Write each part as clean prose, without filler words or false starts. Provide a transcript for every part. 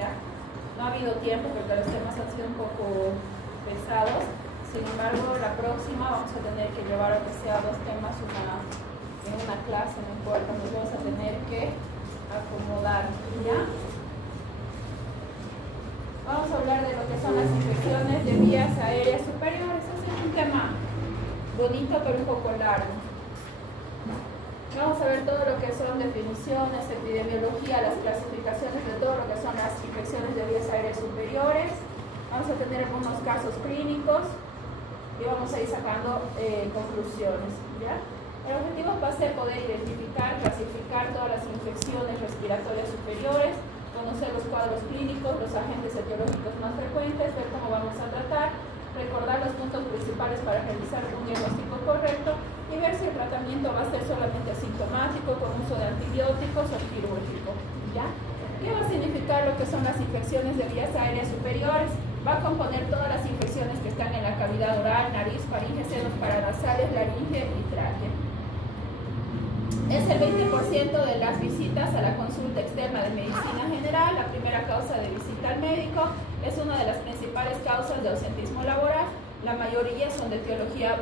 ¿ya? No ha habido tiempo porque los temas han sido un poco pesados. Sin embargo, la próxima vamos a tener que llevar, aunque sea 2 temas en una clase, no importa, nos vamos a tener que acomodar, ¿ya? Vamos a hablar de lo que son las infecciones de vías aéreas superiores. Este es un tema bonito pero un poco largo. Vamos a ver todo lo que son definiciones, epidemiología, las clasificaciones de todo lo que son las infecciones de vías aéreas superiores. Vamos a tener algunos casos clínicos y vamos a ir sacando conclusiones, ¿ya? El objetivo va a ser poder identificar, clasificar todas las infecciones respiratorias superiores, conocer los cuadros clínicos, los agentes etiológicos más frecuentes, ver cómo vamos a tratar, recordar los puntos principales para realizar un diagnóstico correcto y ver si el tratamiento va a ser solamente asintomático, con uso de antibióticos o quirúrgico, ¿ya? ¿Qué va a significar lo que son las infecciones de vías aéreas superiores? Va a componer todas las infecciones que están en la cavidad oral, nariz, faringe, senos paranasales, laringe y tráquea. Es el 20% de las visitas a la consulta externa de medicina general. La primera causa de visita al médico es una de las principales causas de ausentismo laboral. La mayoría son de etiología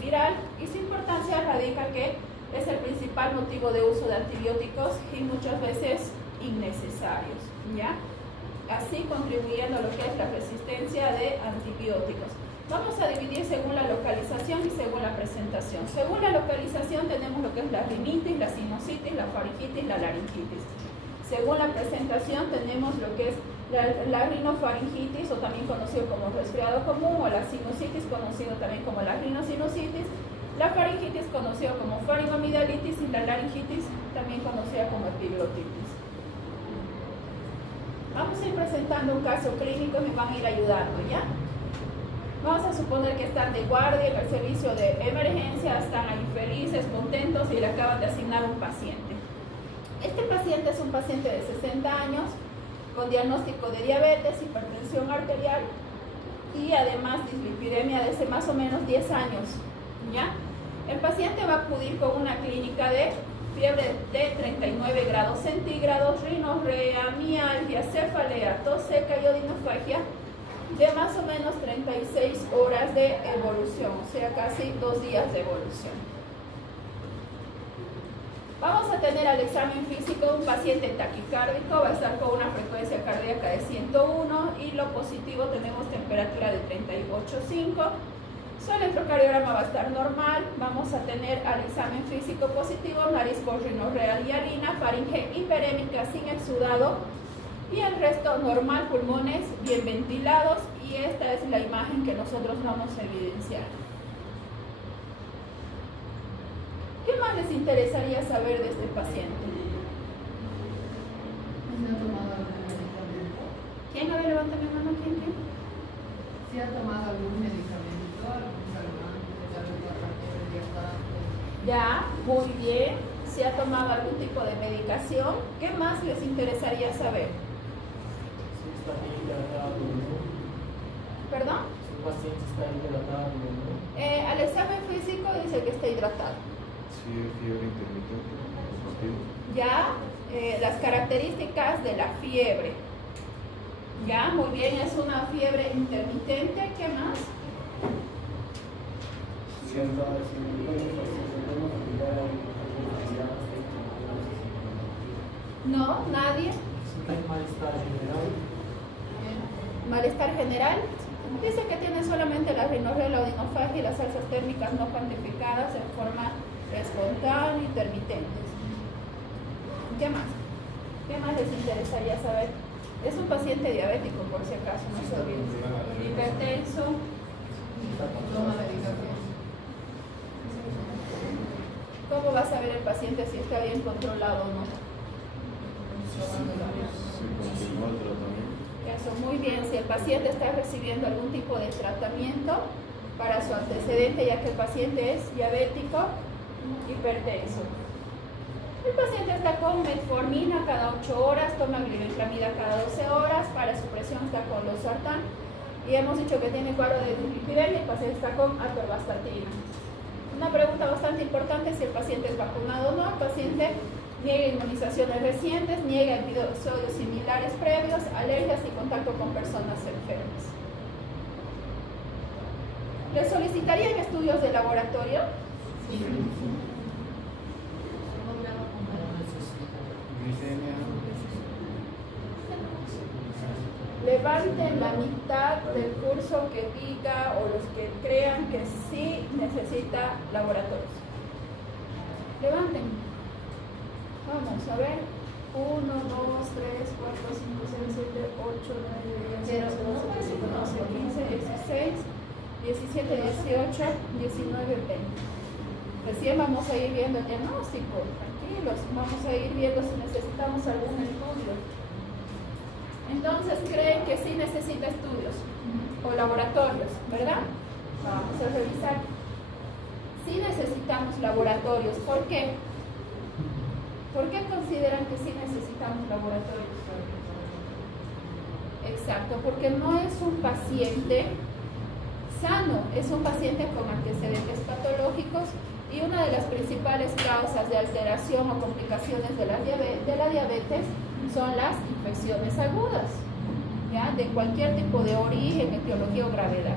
viral y su importancia radica que es el principal motivo de uso de antibióticos y muchas veces innecesarios, ¿ya? Así contribuyendo a lo que es la resistencia de antibióticos. Vamos a dividir según la localización y según la presentación. Según la localización tenemos lo que es la rinitis, la sinusitis, la faringitis, la laringitis. Según la presentación tenemos lo que es la rinofaringitis, o también conocido como resfriado común, o la sinusitis, conocido también como la rinosinusitis, la faringitis, conocido como faringoamidalitis, y la laringitis, también conocida como epiglotitis. Vamos a ir presentando un caso clínico y me van a ir ayudando, ¿ya? Vamos a suponer que están de guardia en el servicio de emergencia, están ahí felices, contentos y le acaban de asignar un paciente. Este paciente es un paciente de 60 años con diagnóstico de diabetes, hipertensión arterial y además dislipidemia desde más o menos 10 años, ¿ya? El paciente va a acudir con una clínica de fiebre de 39 grados centígrados, rinorrea, mialgia, cefalea, tos seca y odinofagia de más o menos 36 horas de evolución, o sea, casi 2 días de evolución. Vamos a tener al examen físico un paciente taquicárdico, va a estar con una frecuencia cardíaca de 101 y lo positivo tenemos temperatura de 38,5. Su electrocardiograma va a estar normal. Vamos a tener al examen físico positivo, nariz por rinorrea y hialina, faringe hiperémica sin exudado y el resto normal, pulmones bien ventilados, y esta es la imagen que nosotros vamos a evidenciar. ¿Qué más les interesaría saber de este paciente? ¿Quién? A ver, levántame la mano. ¿Quién? ¿Si ha tomado algún medicamento, algún calmante, Ya, muy bien. ¿Si ha tomado algún tipo de medicación? ¿Qué más les interesaría saber? Si está hidratado, ¿no? ¿Perdón? Si el paciente está hidratado, ¿no? Al examen físico dice que está hidratado. Sí, fiebre intermitente. Ya, las características de la fiebre. Ya, muy bien, es una fiebre intermitente. ¿Qué más? No, nadie. Malestar general. Malestar general. Dice que tiene solamente la rinorrea, la odinofagia y las alzas térmicas no cuantificadas en forma espontánea y intermitentes. ¿Qué más? ¿Qué más les interesaría saber? Es un paciente diabético, por si acaso, no se olviden. Hipertenso. toma medicación? ¿Cómo va a saber el paciente si está bien controlado o no? Se confirmó el tratamiento. Eso, muy bien. Si el paciente está recibiendo algún tipo de tratamiento para su antecedente, ya que el paciente es diabético, hipertenso. El paciente está con metformina cada 8 horas, toma glibenclamida cada 12 horas, para su presión está con losartán y hemos dicho que tiene cuadro de dislipidemia y el paciente está con atorvastatina. Una pregunta bastante importante: si el paciente es vacunado o no. El paciente niega inmunizaciones recientes, niega episodios similares previos, alergias y contacto con personas enfermas. ¿Le solicitarían estudios de laboratorio? Levanten la mitad del curso que diga o los que crean que sí necesita laboratorios. Levanten. Vamos a ver. 1, 2, 3, 4, 5, 6, 7, 8, 9, 10, 11, 12, 13, 14, 15, 16, 17, 18, 19, 20. Recién vamos a ir viendo el diagnóstico. Tranquilos, vamos a ir viendo si necesitamos algún estudio. Entonces, creen que sí necesita estudios o laboratorios, ¿verdad? Vamos a revisar. Sí necesitamos laboratorios. ¿Por qué? ¿Por qué consideran que sí necesitamos laboratorios? Exacto, porque no es un paciente sano, es un paciente con antecedentes patológicos y una de las principales causas de alteración o complicaciones de la diabetes son las infecciones agudas, ¿ya? De cualquier tipo de origen, etiología o gravedad,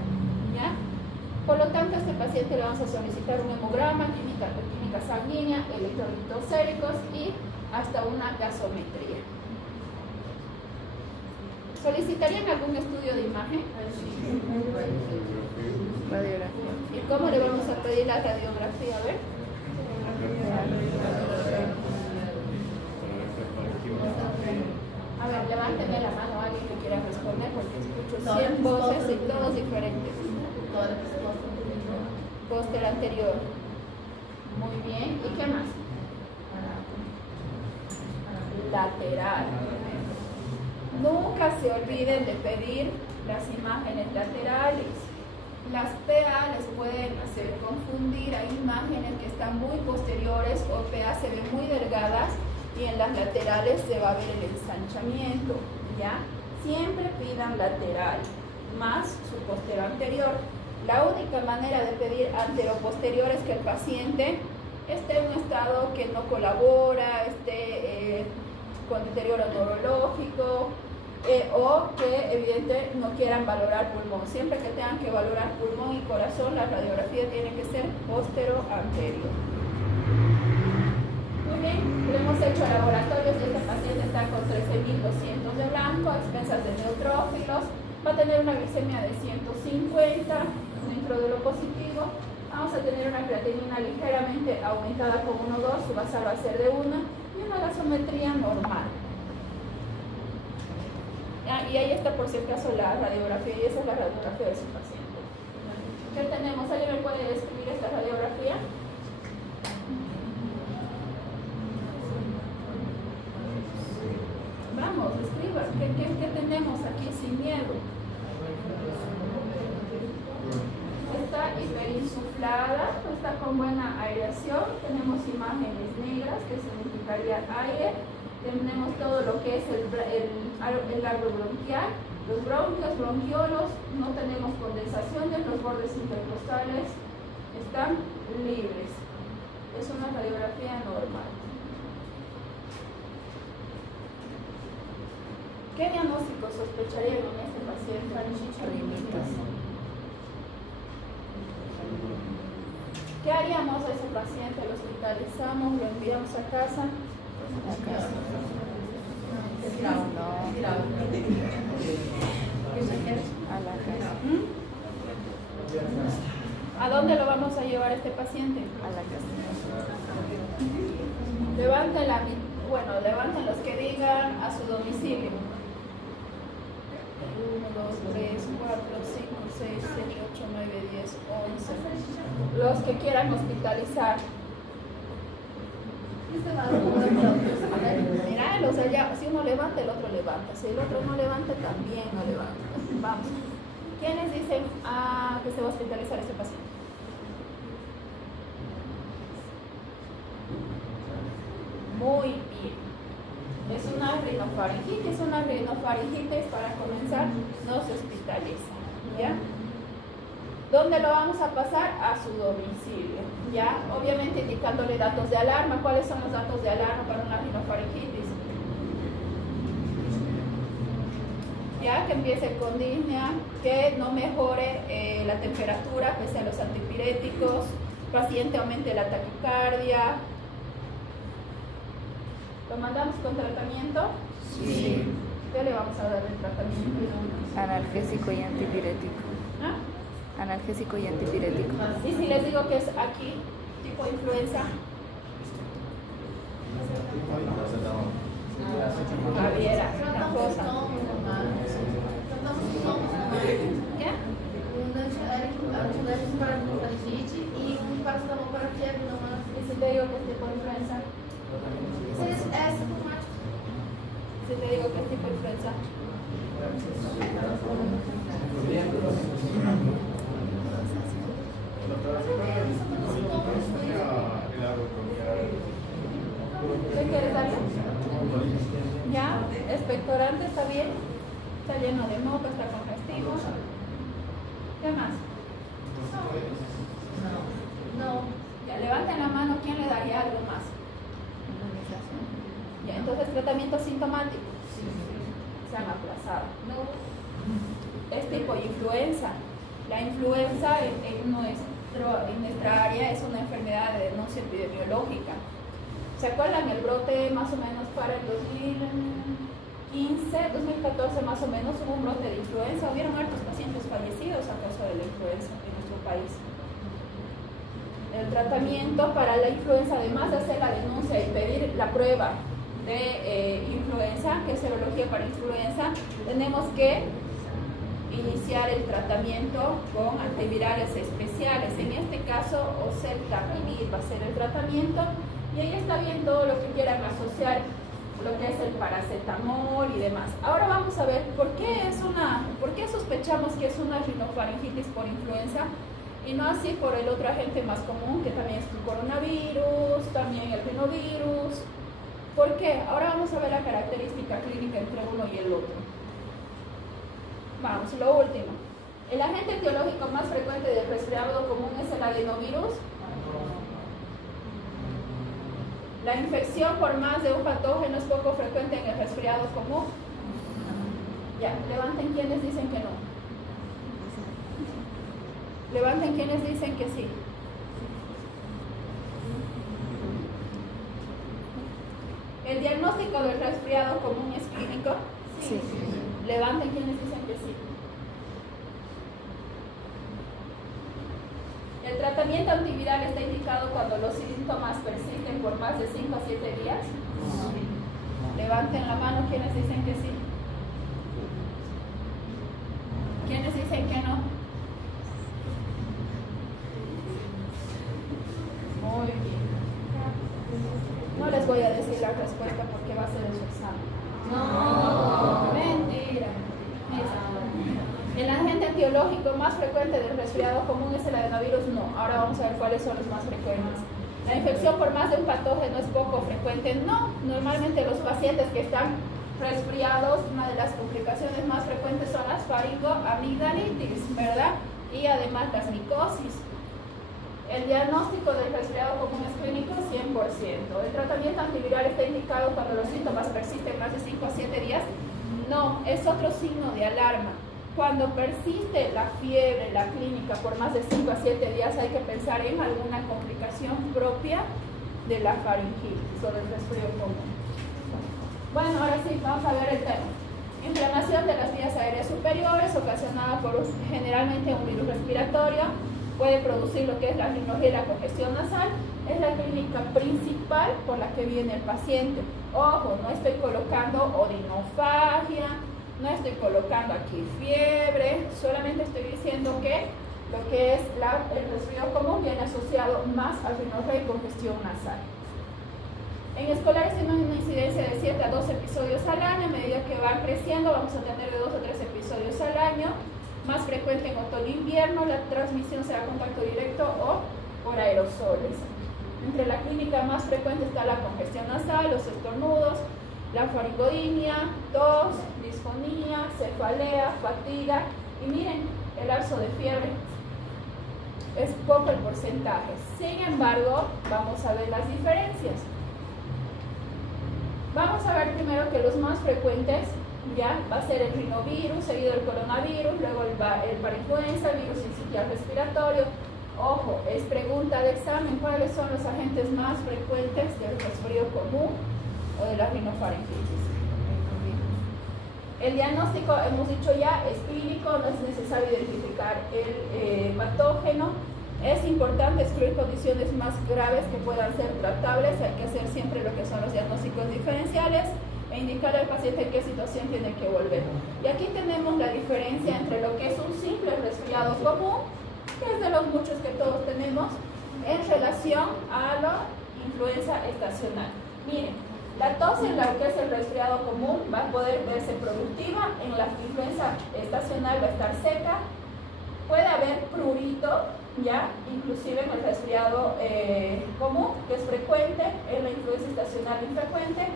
¿ya? Por lo tanto, a este paciente le vamos a solicitar un hemograma, química sanguínea, electrolitos séricos y hasta una gasometría. ¿Solicitarían algún estudio de imagen? Radiografía. ¿Y cómo le vamos a pedir la radiografía? A ver. A ver, levánteme la mano a alguien que quiera responder porque escucho 100 voces y todos diferentes. Póster anterior. Muy bien. ¿Y qué más? Lateral. Nunca se olviden de pedir las imágenes laterales. Las PA les pueden hacer confundir. Hay imágenes que están muy posteriores o PA se ven muy delgadas y en las laterales se va a ver el ensanchamiento, ¿ya? Siempre pidan lateral más su posterior anterior. La única manera de pedir anteroposterior es que el paciente esté en un estado que no colabora, esté con deterioro neurológico o que evidentemente no quieran valorar pulmón. Siempre que tengan que valorar pulmón y corazón, la radiografía tiene que ser postero anterior. Muy bien, le hemos hecho laboratorios y este paciente está con 13.200 de blanco, a expensas de neutrófilos, va a tener una glicemia de 150 dentro de lo positivo. Vamos a tener una creatinina ligeramente aumentada con 1,2, su basal va a ser de 1 y una gasometría normal. Y ahí está por si acaso la radiografía y esa es la radiografía de su paciente. ¿Qué tenemos? ¿Alguien me puede describir esta radiografía? Vamos, escriba. ¿Qué tenemos aquí sin miedo? Está hiperinsuflada, está con buena aireación. Tenemos imágenes negras, que significaría aire. Tenemos todo lo que es el largo bronquial, los bronquios, bronquiolos, no tenemos condensaciones, los bordes intercostales están libres. Es una radiografía normal. ¿Qué diagnóstico sospecharían en este paciente? ¿Qué haríamos a ese paciente? ¿Lo hospitalizamos? ¿Lo enviamos a casa? ¿A dónde lo vamos a llevar este paciente? A la casa. Levanten los que digan a su domicilio. 1, 2, 3, 4, 5, 6, 7, 8, 9, 10, 11. Los que quieran hospitalizar. Mira, los de allá, si uno levanta, el otro levanta. Si el otro no levanta, también no levanta. Vamos. ¿Quiénes dicen que se va a hospitalizar este paciente? Muy bien. Es una rinofaringitis. Una rinofaringitis, para comenzar, no se hospitaliza. ¿Ya? ¿Dónde lo vamos a pasar? A su domicilio, ¿ya? Obviamente indicándole datos de alarma. ¿Cuáles son los datos de alarma para una rinofaringitis? ya que empiece con disnea, que no mejore la temperatura pese a los antipiréticos, paciente aumente la taquicardia. ¿Lo mandamos con tratamiento? Sí. ¿Qué le vamos a dar de tratamiento? Analgésico y antipirético. ¿Ah? Analgésico y antipirético. Y si les digo que es aquí, tipo influenza. Javiera, una cosa. ¿Qué? Antialérgico para faringite e paracetamol para febre, não. ¿Y si te digo que es tipo influenza? É sintomático. Si te digo que es tipo influenza. ¿Qué quieres darle? ¿Ya? ¿Expectorante está bien? Está lleno de moco, está congestivo. ¿Qué más? No. Ya, levanten la mano, ¿quién le daría algo más? Ya, entonces tratamiento sintomático. Se han aplazado. Es tipo influenza. La influenza en nuestra área es una enfermedad de denuncia epidemiológica. ¿Se acuerdan el brote más o menos para el 2015, 2014 más o menos hubo un brote de influenza? Hubieron hartos pacientes fallecidos a causa de la influenza en nuestro país. El tratamiento para la influenza, además de hacer la denuncia y pedir la prueba de influenza, que es serología para influenza, tenemos que iniciar el tratamiento con antivirales especiales. En este caso, oseltamivir va a ser el tratamiento, y ahí está bien todo lo que quieran asociar, lo que es el paracetamol y demás. Ahora vamos a ver por qué sospechamos que es una rinofaringitis por influenza y no así por el otro agente más común, que también es el coronavirus, también el rinovirus. ¿Por qué? Ahora vamos a ver la característica clínica entre uno y el otro. Vamos, lo último. El agente etiológico más frecuente del resfriado común es el adenovirus. La infección por más de un patógeno es poco frecuente en el resfriado común. Ya, levanten quienes dicen que no. Levanten quienes dicen que sí. ¿El diagnóstico del resfriado común es clínico? Sí. Levanten quienes dicen que sí. ¿El tratamiento antiviral está indicado cuando los síntomas persisten por más de 5 a 7 días? Levanten la mano quienes dicen que sí. ¿Quiénes dicen que no? Muy bien. No les voy a decir la respuesta porque va a ser en su examen. No, mentira. El agente etiológico más frecuente del resfriado común es el adenovirus. No, ahora vamos a ver cuáles son los más frecuentes. La infección por más de un patógeno es poco frecuente. No, normalmente los pacientes que están resfriados, una de las complicaciones más frecuentes son las faringoamigdalitis, ¿verdad? Y además las micosis. El diagnóstico del resfriado común es clínico 100%. ¿El tratamiento antiviral está indicado cuando los síntomas persisten más de 5 a 7 días? No, es otro signo de alarma. Cuando persiste la fiebre, la clínica por más de 5 a 7 días, hay que pensar en alguna complicación propia de la faringitis o del resfriado común. Bueno, ahora sí, vamos a ver el tema. Inflamación de las vías aéreas superiores ocasionada por generalmente un virus respiratorio. Puede producir lo que es la rinología y la congestión nasal. Es la clínica principal por la que viene el paciente. Ojo, no estoy colocando odinofagia, no estoy colocando aquí fiebre, solamente estoy diciendo que lo que es el resfriado común viene asociado más a rinorrea y congestión nasal. En escolares tenemos una incidencia de 7 a 12 episodios al año. A medida que van creciendo vamos a tener de 2 a 3 episodios al año. Más frecuente en otoño-invierno, la transmisión será contacto directo o por aerosoles. Entre la clínica más frecuente está la congestión nasal, los estornudos, la faringodinia, tos, disfonía, cefalea, fatiga y miren, el lapso de fiebre. Es poco el porcentaje. Sin embargo, vamos a ver las diferencias. Vamos a ver primero que los más frecuentes ya va a ser el rinovirus, seguido el coronavirus, luego el parainfluenza, el virus sincitial respiratorio. Ojo, es pregunta de examen, ¿cuáles son los agentes más frecuentes del resfrío común o de la rinofaringitis? El diagnóstico, hemos dicho ya, es clínico, no es necesario identificar el patógeno. Es importante excluir condiciones más graves que puedan ser tratables. Hay que hacer siempre lo que son los diagnósticos diferenciales e indicar al paciente en qué situación tiene que volver. Y aquí tenemos la diferencia entre lo que es un simple resfriado común, que es de los muchos que todos tenemos, en relación a la influenza estacional. Miren, la tos en lo que es el resfriado común va a poder verse productiva, en la influenza estacional va a estar seca, puede haber prurito, ya, inclusive en el resfriado común, que es frecuente, en la influenza estacional infrecuente.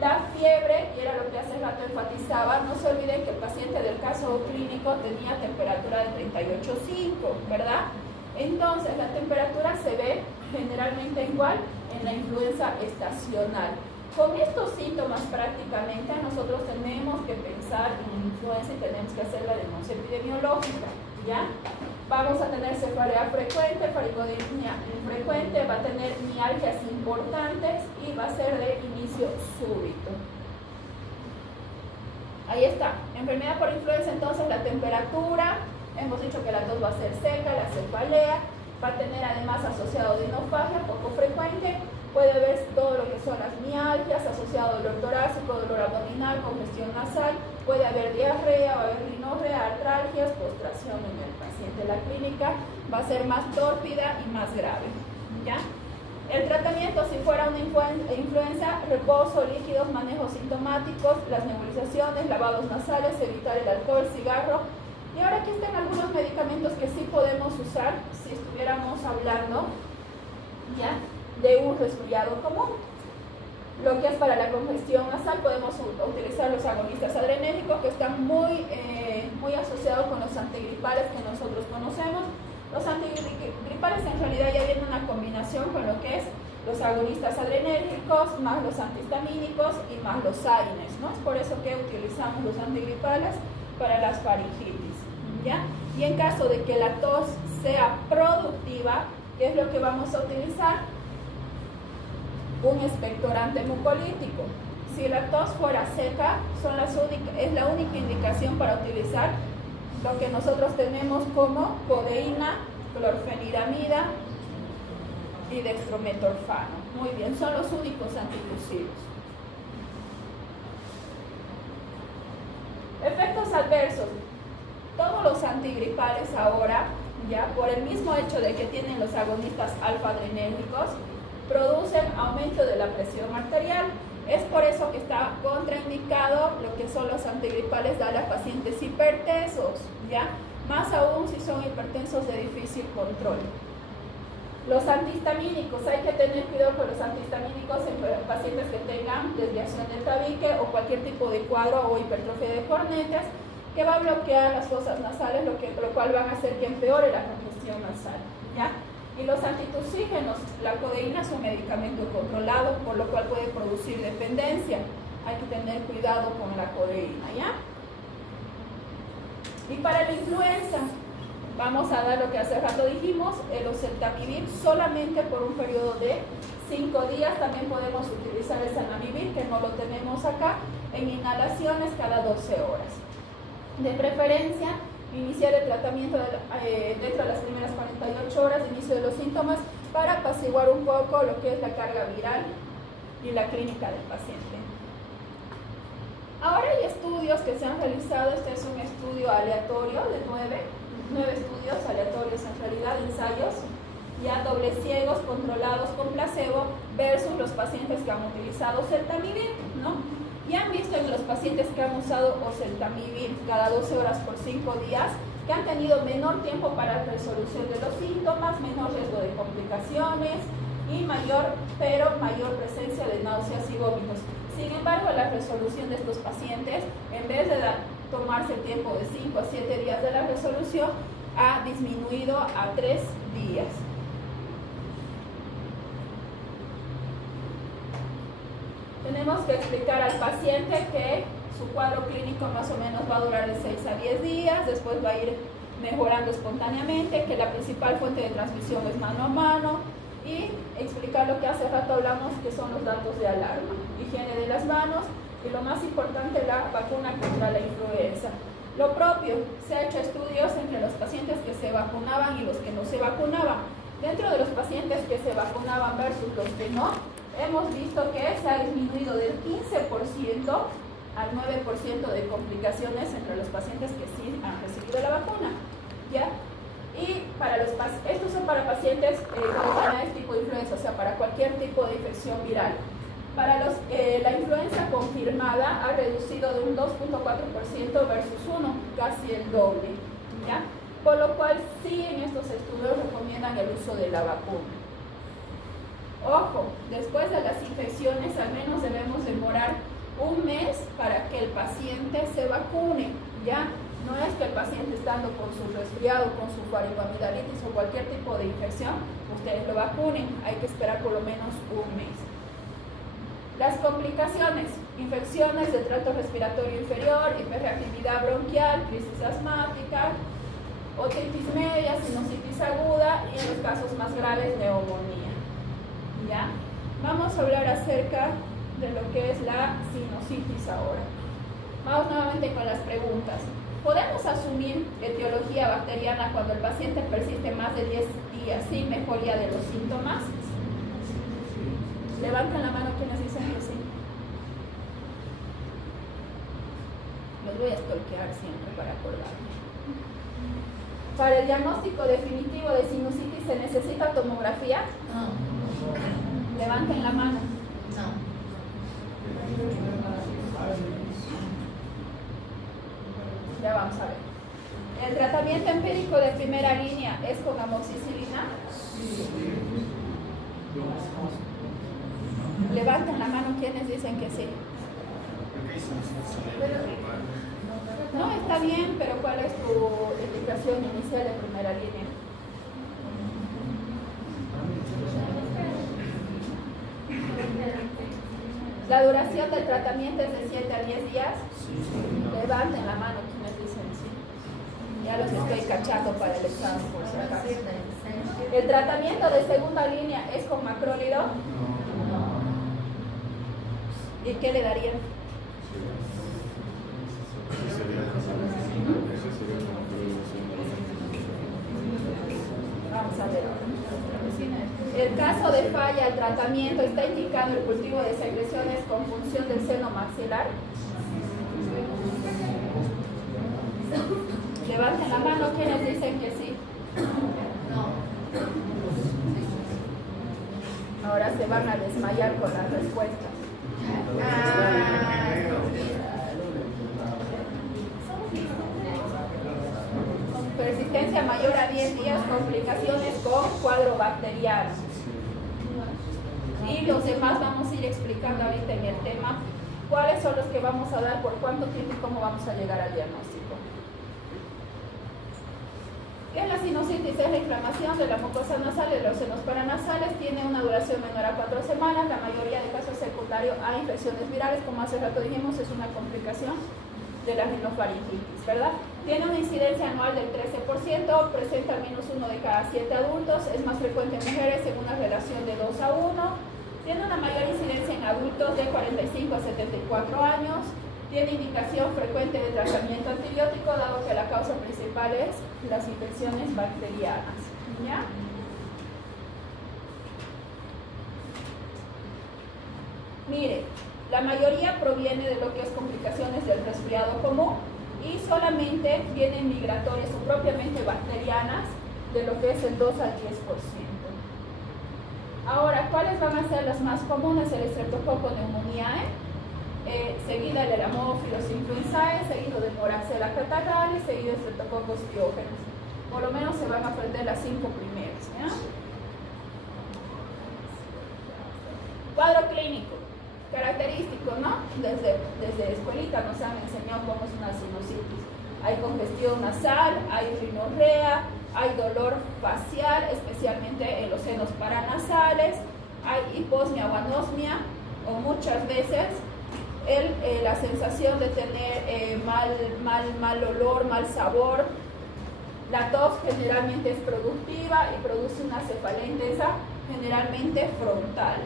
La fiebre, y era lo que hace rato enfatizaba, no se olviden que el paciente del caso clínico tenía temperatura de 38,5, ¿verdad? Entonces la temperatura se ve generalmente igual en la influenza estacional. Con estos síntomas prácticamente nosotros tenemos que pensar en influenza y tenemos que hacer la denuncia epidemiológica, ¿ya? Vamos a tener cefalea frecuente, faringodinia infrecuente, va a tener mialgias importantes y va a ser de inicio súbito. Ahí está, enfermedad por influenza, entonces la temperatura, hemos dicho que la tos va a ser seca, la cefalea, va a tener además asociado dinofagia, poco frecuente, puede haber todo lo que son las mialgias, asociado dolor torácico, dolor abdominal, congestión nasal, puede haber diarrea, va a haber rinorrea, artralgias, postración en el paciente. La clínica va a ser más tórpida y más grave, ¿ya? El tratamiento, si fuera una influenza, reposo, líquidos, manejos sintomáticos, las nebulizaciones, lavados nasales, evitar el alcohol, cigarro. Y ahora aquí están algunos medicamentos que sí podemos usar si estuviéramos hablando, ¿ya?, de un resfriado común. Lo que es para la congestión nasal, podemos utilizar los agonistas adrenérgicos, que están muy asociados con los antigripales que nosotros conocemos. Los antigripales en realidad ya vienen una combinación con lo que es los agonistas adrenérgicos, más los antihistamínicos y más los AINES, ¿no? Es por eso que utilizamos los antigripales para las faringitis, ¿ya? Y en caso de que la tos sea productiva, ¿qué es lo que vamos a utilizar? Un expectorante mucolítico. Si la tos fuera seca, es la única indicación para utilizar lo que nosotros tenemos como codeína, clorfeniramida y dextrometorfano. Muy bien, son los únicos antitusivos. Efectos adversos. Todos los antigripales ahora, ya por el mismo hecho de que tienen los agonistas alfa-adrenérgicos, producen aumento de la presión arterial. Es por eso que está contraindicado lo que son los antigripales dar a pacientes hipertensos, ¿ya? Más aún si son hipertensos de difícil control. Los antihistamínicos, hay que tener cuidado con los antihistamínicos en pacientes que tengan desviación del tabique o cualquier tipo de cuadro o hipertrofia de cornetas, que va a bloquear las fosas nasales, lo cual va a hacer que empeore la congestión nasal, ¿ya? Y los antitusígenos, la codeína es un medicamento controlado, por lo cual puede producir dependencia. Hay que tener cuidado con la codeína, ¿ya? Y para la influenza, vamos a dar lo que hace rato dijimos, el oseltamivir solamente por un periodo de 5 días. También podemos utilizar el zanamivir, que no lo tenemos acá, en inhalaciones cada 12 horas. De preferencia, iniciar el tratamiento dentro de las primeras 48 horas de inicio de los síntomas para apaciguar un poco lo que es la carga viral y la clínica del paciente. Ahora hay estudios que se han realizado. Este es un estudio aleatorio de 9 estudios aleatorios, en realidad ensayos ya doble ciegos controlados con placebo versus los pacientes que han utilizado oseltamivir, ¿no? Y han visto en los pacientes que han usado oseltamivir cada 12 horas por 5 días que han tenido menor tiempo para la resolución de los síntomas, menor riesgo de complicaciones y mayor presencia de náuseas y vómitos. Sin embargo, la resolución de estos pacientes, en vez de tomarse el tiempo de 5 a 7 días de la resolución, ha disminuido a 3 días. Tenemos que explicar al paciente que su cuadro clínico más o menos va a durar de 6 a 10 días, después va a ir mejorando espontáneamente, que la principal fuente de transmisión es mano a mano, y explicar lo que hace rato hablamos, que son los datos de alarma, higiene de las manos, y lo más importante, la vacuna contra la influenza. Lo propio, se ha hecho estudios entre los pacientes que se vacunaban y los que no se vacunaban. Dentro de los pacientes que se vacunaban versus los que no, hemos visto que se ha disminuido del 15% al 9% de complicaciones entre los pacientes que sí han recibido la vacuna, ¿ya? Y estos son para pacientes con enfermedades tipo influenza, o sea, para cualquier tipo de infección viral. Para la influenza confirmada ha reducido de un 2.4% versus 1, casi el doble, ¿ya? Por lo cual sí en estos estudios recomiendan el uso de la vacuna. Ojo, después de las infecciones al menos debemos demorar un mes para que el paciente se vacune, ¿ya? No es que el paciente estando con su resfriado, con su faringoamigdalitis o cualquier tipo de infección, ustedes lo vacunen, hay que esperar por lo menos un mes. Las complicaciones, infecciones del tracto respiratorio inferior, hiperreactividad bronquial, crisis asmática, otitis media, sinusitis aguda y en los casos más graves, neumonía. ¿Ya? Vamos a hablar acerca de lo que es la sinusitis ahora. Vamos nuevamente con las preguntas. ¿Podemos asumir etiología bacteriana cuando el paciente persiste más de 10 días sin mejoría de los síntomas? Levanten la mano quienes dicen que sí. Los voy a stalkear siempre para acordarme. Para el diagnóstico definitivo de sinusitis, ¿se necesita tomografía? No. Levanten la mano. No. Ya vamos a ver. ¿El tratamiento empírico de primera línea es con amoxicilina? Levanten la mano quienes dicen que sí. No, está bien, pero ¿cuál es tu indicación inicial de primera línea? ¿La duración del tratamiento es de 7 a 10 días? Levanten la mano quienes dicen sí. Ya los estoy cachando para el examen por si acaso. ¿El tratamiento de segunda línea es con macrólido? ¿Y qué le darían? Vamos a ver. El caso de falla al tratamiento, ¿está indicado el cultivo de secreciones con función del seno maxilar? Levanten la mano quienes dicen que sí. Ahora se van a desmayar con las respuestas. Persistencia mayor a 10 días, complicaciones con cuadro bacteriano. Y los demás vamos a ir explicando ahorita en el tema cuáles son los que vamos a dar, por cuánto tiempo y cómo vamos a llegar al diagnóstico. ¿Qué es la sinusitis? Es la inflamación de la mucosa nasal y de los senos paranasales, tiene una duración menor a 4 semanas, la mayoría de casos secundarios a infecciones virales, como hace rato dijimos, es una complicación de la rinofaringitis, ¿verdad? Tiene una incidencia anual del 13%, presenta al menos 1 de cada 7 adultos, es más frecuente en mujeres en una relación de 2 a 1, tiene una mayor incidencia en adultos de 45 a 74 años, tiene indicación frecuente de tratamiento antibiótico, dado que la causa principal es las infecciones bacterianas, ¿ya? Mire, la mayoría proviene de lo que es complicaciones del resfriado común y solamente vienen migratorias o propiamente bacterianas de lo que es el 2 al 10%. Ahora, ¿cuáles van a ser las más comunes? El Streptococcus pneumoniae, seguida el Haemophilus influenzae, seguido de Moraxella catarrhalis, seguido de Streptococcus pyogenes. Por lo menos se van a aprender las 5 primeras, ¿ya? Cuadro clínico. Característico, ¿no? Desde escuelita nos han enseñado cómo es una sinusitis. Hay congestión nasal, hay rinorrea, hay dolor facial, especialmente en los senos paranasales, hay hiposmia o anosmia, o muchas veces la sensación de tener mal olor, mal sabor. La tos generalmente es productiva y produce una cefalea intensa, generalmente frontal.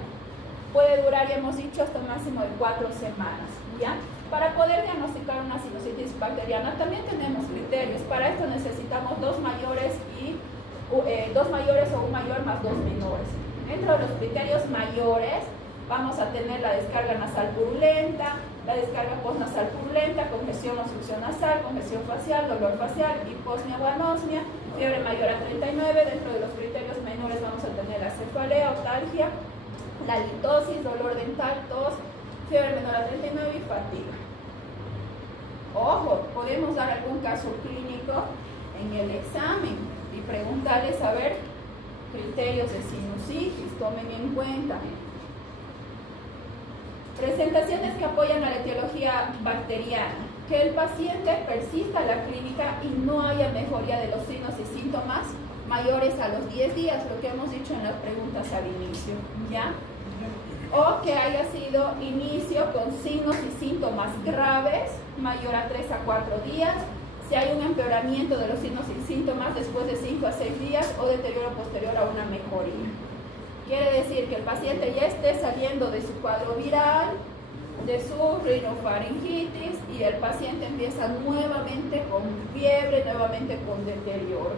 Puede durar, ya hemos dicho, hasta un máximo de 4 semanas, ¿ya? Para poder diagnosticar una sinusitis bacteriana también tenemos criterios. Para esto necesitamos 2 mayores o un mayor más 2 menores. Dentro de los criterios mayores vamos a tener la descarga nasal purulenta, la descarga postnasal purulenta, congestión o obstrucción nasal, congestión facial, dolor facial, hiposmia o anosmia, fiebre mayor a 39. Dentro de los criterios menores vamos a tener la cefalea, otalgia, la litosis, dolor dental, tos, fiebre menor a 39 y fatiga. Ojo, podemos dar algún caso clínico en el examen y preguntarles a ver criterios de sinusitis, tomen en cuenta. Presentaciones que apoyan a la etiología bacteriana. Que el paciente persista en la clínica y no haya mejoría de los signos y síntomas mayores a los 10 días, lo que hemos dicho en las preguntas al inicio, ¿ya? O que haya sido inicio con signos y síntomas graves, mayor a 3 a 4 días, si hay un empeoramiento de los signos y síntomas después de 5 a 6 días o deterioro posterior a una mejoría. Quiere decir que el paciente ya esté saliendo de su cuadro viral, de su rinofaringitis, y el paciente empieza nuevamente con fiebre, nuevamente con deterioro.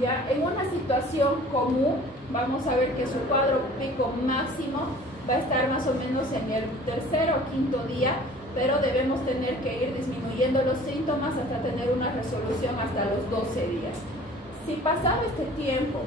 Ya en una situación común vamos a ver que su cuadro pico máximo va a estar más o menos en el 3er o 5.º día, pero debemos tener que ir disminuyendo los síntomas hasta tener una resolución hasta los 12 días. Si pasado este tiempo,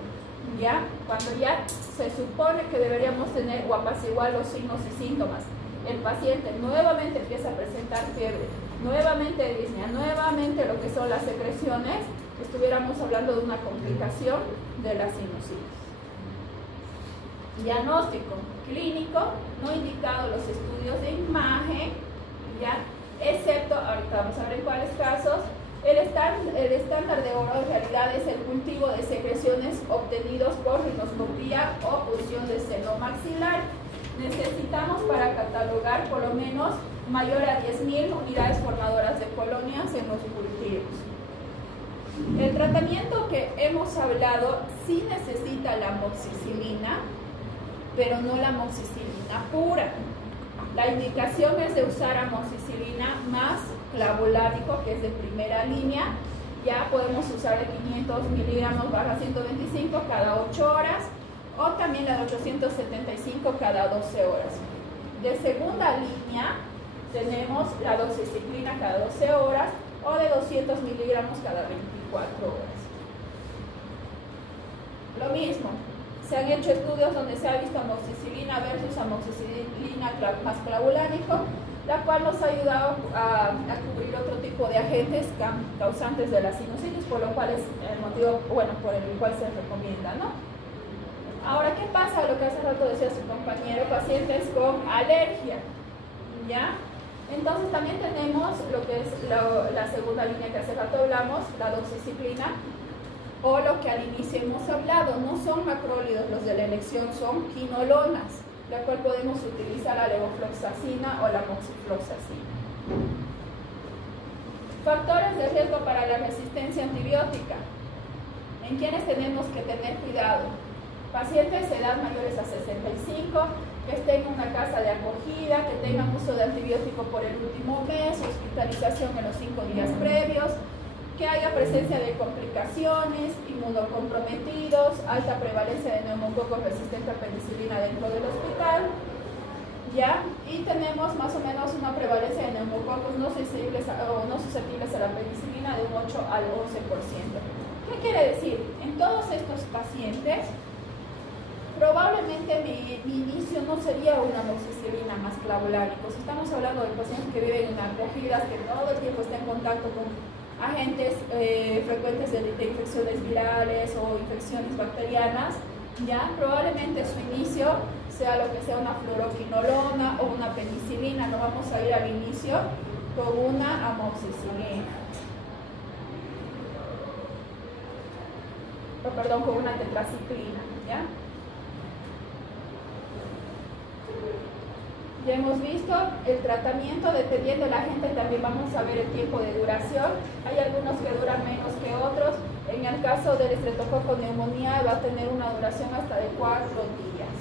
ya cuando ya se supone que deberíamos tener o apaciguar los signos y síntomas, el paciente nuevamente empieza a presentar fiebre, nuevamente disnea, nuevamente lo que son las secreciones, estuviéramos hablando de una complicación de la sinusitis. Diagnóstico clínico, no indicado los estudios de imagen, ¿ya? Excepto, ahorita vamos a ver en cuáles casos, el estándar de oro en realidad es el cultivo de secreciones obtenidos por rinoscopía o punción de seno maxilar. Necesitamos para catalogar por lo menos mayor a 10.000 unidades formadoras de colonias en los cultivos. El tratamiento que hemos hablado sí necesita la amoxicilina, pero no la amoxicilina pura. La indicación es de usar amoxicilina más clavulánico, que es de primera línea. Ya podemos usar de 500 miligramos barra 125 cada 8 horas, o también la de 875 cada 12 horas. De segunda línea tenemos la doxiciclina cada 12 horas o de 200 miligramos cada 24 horas. Lo mismo, se han hecho estudios donde se ha visto amoxicilina versus amoxicilina más clavulánico, la cual nos ha ayudado a cubrir otro tipo de agentes causantes de la sinusitis, por lo cual es el motivo, bueno, por el cual se recomienda, ¿no? Ahora, ¿qué pasa? Lo que hace rato decía su compañero, pacientes con alergia, ¿ya? Entonces también tenemos lo que es la segunda línea que hace rato hablamos, la doxiciclina, o lo que al inicio hemos hablado, no son macrólidos los de la elección, son quinolonas, la cual podemos utilizar la levofloxacina o la moxifloxacina. Factores de riesgo para la resistencia antibiótica. ¿En quiénes tenemos que tener cuidado? Pacientes de edad mayores a 65, que estén en una casa de acogida, que tengan uso de antibiótico por el último mes, hospitalización en los 5 días previos, que haya presencia de complicaciones, inmunocomprometidos, alta prevalencia de neumococos resistentes a penicilina dentro del hospital, ¿ya? Y tenemos más o menos una prevalencia de neumococos no susceptibles a la penicilina de un 8 al 11%. ¿Qué quiere decir? En todos estos pacientes, probablemente mi inicio no sería una amoxicilina más clavulánico. Si estamos hablando de pacientes que viven en acogidas, que todo el tiempo están en contacto con agentes frecuentes de infecciones virales o infecciones bacterianas, ya probablemente su inicio sea lo que sea una fluoroquinolona o una penicilina. No vamos a ir al inicio con una amoxicilina, con una tetraciclina, ¿ya? Ya hemos visto el tratamiento, dependiendo de la gente también vamos a ver el tiempo de duración. Hay algunos que duran menos que otros. En el caso del estreptococo neumonía va a tener una duración hasta de 4 días.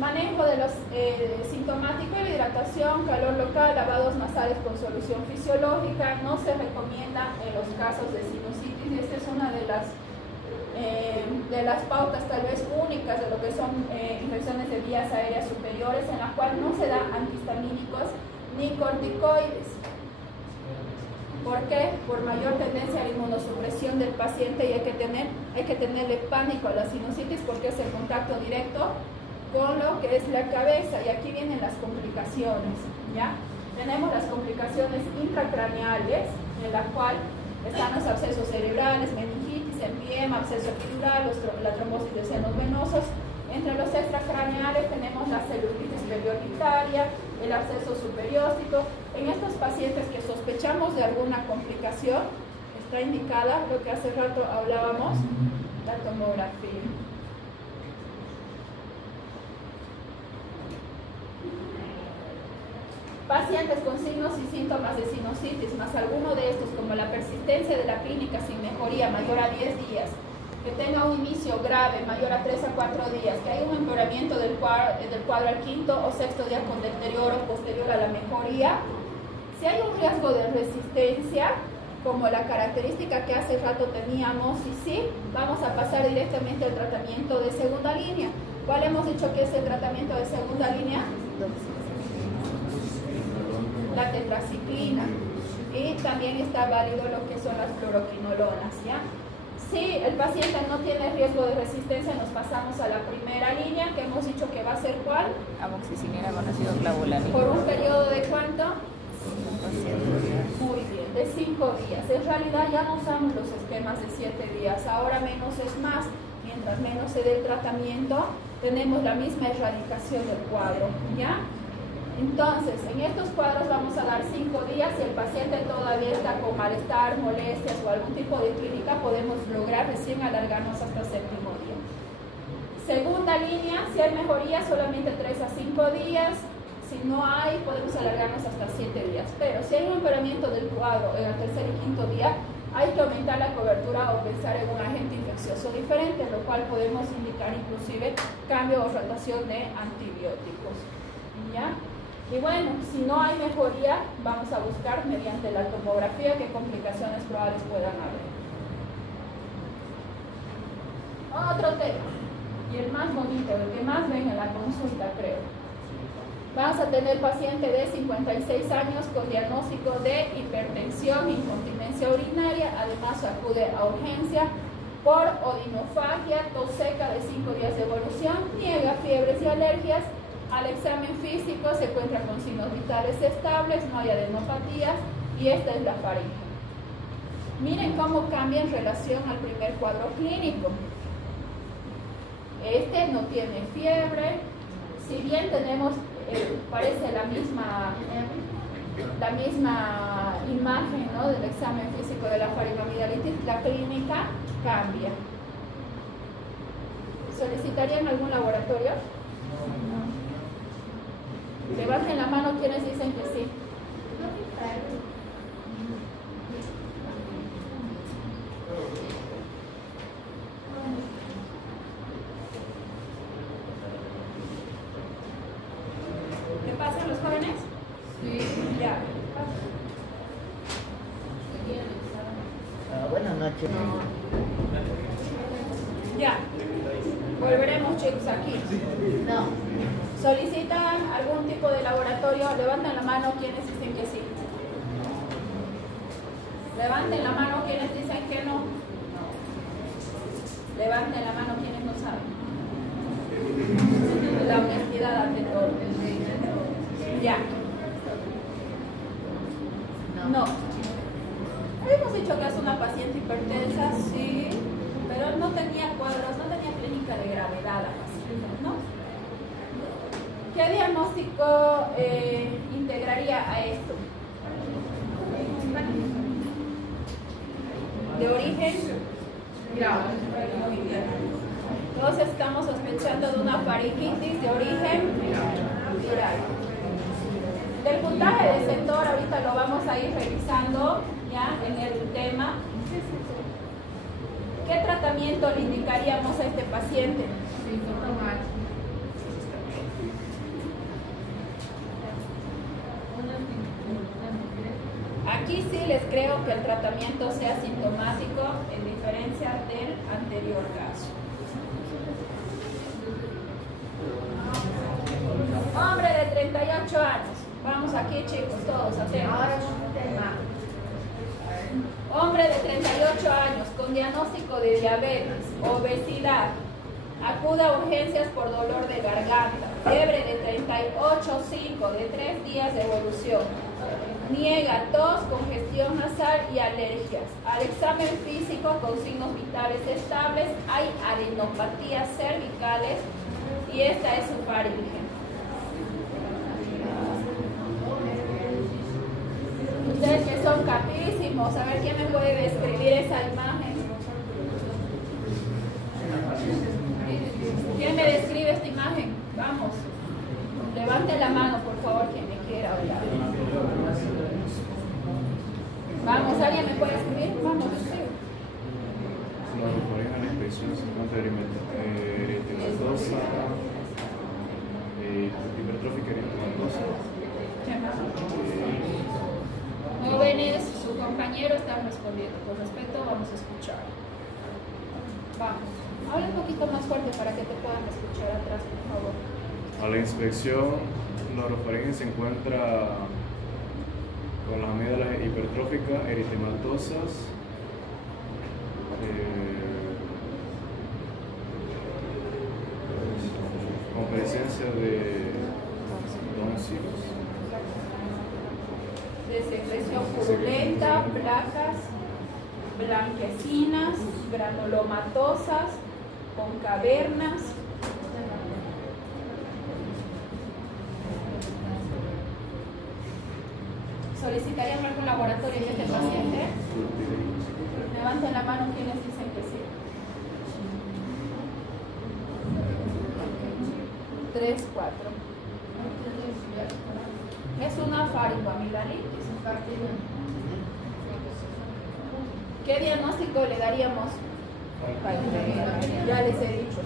Manejo de los sintomáticos, la hidratación, calor local, lavados nasales con solución fisiológica. No se recomienda en los casos de sinusitis, y esta es una de las pautas tal vez únicas de lo que son infecciones de vías aéreas superiores, en la cual no se dan antihistamínicos ni corticoides. ¿Por qué? Por mayor tendencia a la inmunosupresión del paciente, y hay que tenerle pánico a la sinusitis porque es el contacto directo con lo que es la cabeza, y aquí vienen las complicaciones, ¿ya? Tenemos las complicaciones intracraneales, en la cual están los abscesos cerebrales, meningitis, empiema, absceso epidural, la trombosis de senos venosos. Entre los extracraneales tenemos la celulitis prioritaria, el absceso superióstico. En estos pacientes que sospechamos de alguna complicación, está indicada lo que hace rato hablábamos, la tomografía. Pacientes con signos y síntomas de sinusitis, más alguno de estos, como la persistencia de la clínica sin mejoría mayor a 10 días, que tenga un inicio grave mayor a 3 a 4 días, que haya un empeoramiento del cuadro al quinto o sexto día con deterioro posterior a la mejoría. Si hay un riesgo de resistencia, como la característica que hace rato teníamos, y sí, vamos a pasar directamente al tratamiento de segunda línea. ¿Cuál hemos dicho que es el tratamiento de segunda línea? La tetraciclina, y también está válido lo que son las fluoroquinolonas, ¿ya? Si el paciente no tiene riesgo de resistencia, nos pasamos a la primera línea, que hemos dicho que va a ser ¿cuál? Amoxicilina con ácido clavulánico. ¿Por un periodo de cuánto? 5 días. Muy bien, de 5 días. En realidad ya no usamos los esquemas de 7 días, ahora menos es más. Mientras menos se dé el tratamiento, tenemos la misma erradicación del cuadro, ¿ya? Entonces, en estos cuadros vamos a dar 5 días. Si el paciente todavía está con malestar, molestias o algún tipo de clínica, podemos lograr recién alargarnos hasta el 7º día. Segunda línea, si hay mejoría, solamente 3 a 5 días. Si no hay, podemos alargarnos hasta 7 días. Pero si hay un empeoramiento del cuadro en el 3er y 5º día, hay que aumentar la cobertura o pensar en un agente infeccioso diferente, lo cual podemos indicar inclusive cambio o rotación de antibióticos, ¿ya? Y bueno, si no hay mejoría, vamos a buscar mediante la tomografía qué complicaciones probables puedan haber. Otro tema, y el más bonito, el que más ven en la consulta, creo. Vamos a tener paciente de 56 años con diagnóstico de hipertensión, incontinencia urinaria, además acude a urgencia por odinofagia, tos seca de 5 días de evolución, niega fiebres y alergias. Al examen físico se encuentra con signos vitales estables, no hay adenopatías, y esta es la faringe. Miren cómo cambia en relación al primer cuadro clínico. Este no tiene fiebre, si bien tenemos, parece la misma imagen, ¿no?, del examen físico de la faringoamigdalitis, la clínica cambia. ¿Solicitarían algún laboratorio? Levanten la mano quienes dicen que sí. ¿Qué pasa, los jóvenes? Sí. Ya. Buenas noches. Ya. Volveremos, chicos, aquí. No. ¿Solicitan algún tipo de laboratorio? Levanten la mano quienes dicen que sí. Levanten la mano quienes dicen que no. Levanten la mano quienes no saben. La honestidad ante todo. Ya. No. Habíamos dicho que es una paciente hipertensa, sí, pero no tenía cuadros, no tenía clínica de gravedad la paciente, ¿no? ¿Qué diagnóstico integraría a esto? De origen grave. Muy bien. Entonces estamos sospechando de una faringitis de origen viral. Del puntaje de sector ahorita lo vamos a ir revisando ya en el tema. ¿Qué tratamiento le indicaríamos a este paciente? Aquí sí les creo que el tratamiento sea sintomático en diferencia del anterior caso. Hombre de 38 años. Vamos aquí, chicos, todos atentos. Ahora es un tema. Hombre de 38 años con diagnóstico de diabetes, obesidad, acude a urgencias por dolor de garganta, fiebre de 38,5 de 3 días de evolución, niega tos, congestión nasal y alergias. Al examen físico con signos vitales estables hay adenopatías cervicales y esta es su faringe. Ustedes que son capísimos, a ver quién me puede describir esa imagen. ¿Quién me describe esta imagen? Vamos. Levante la mano, por favor, quien me quiera hablar. Vamos, ¿alguien me puede escribir? Vamos, escribe. La euforia en la inspección se encuentra eritematosa, hipertrófica eritematosa. Jóvenes, su compañero está respondiendo. Con respeto, vamos a escuchar. Vamos. Habla un poquito más fuerte para que te puedan escuchar atrás, por favor. A la inspección, la orofaringe se encuentra con las amígdalas hipertróficas, eritematosas, con presencia de tóxicos. De secreción purulenta, placas blanquecinas, granulomatosas, con cavernas. ¿Solicitarían algún laboratorio en este paciente? Levanten la mano quienes dicen que sí. 3, 4. Es una faringoamigdalitis. ¿Qué diagnóstico le daríamos? Ya les he dicho.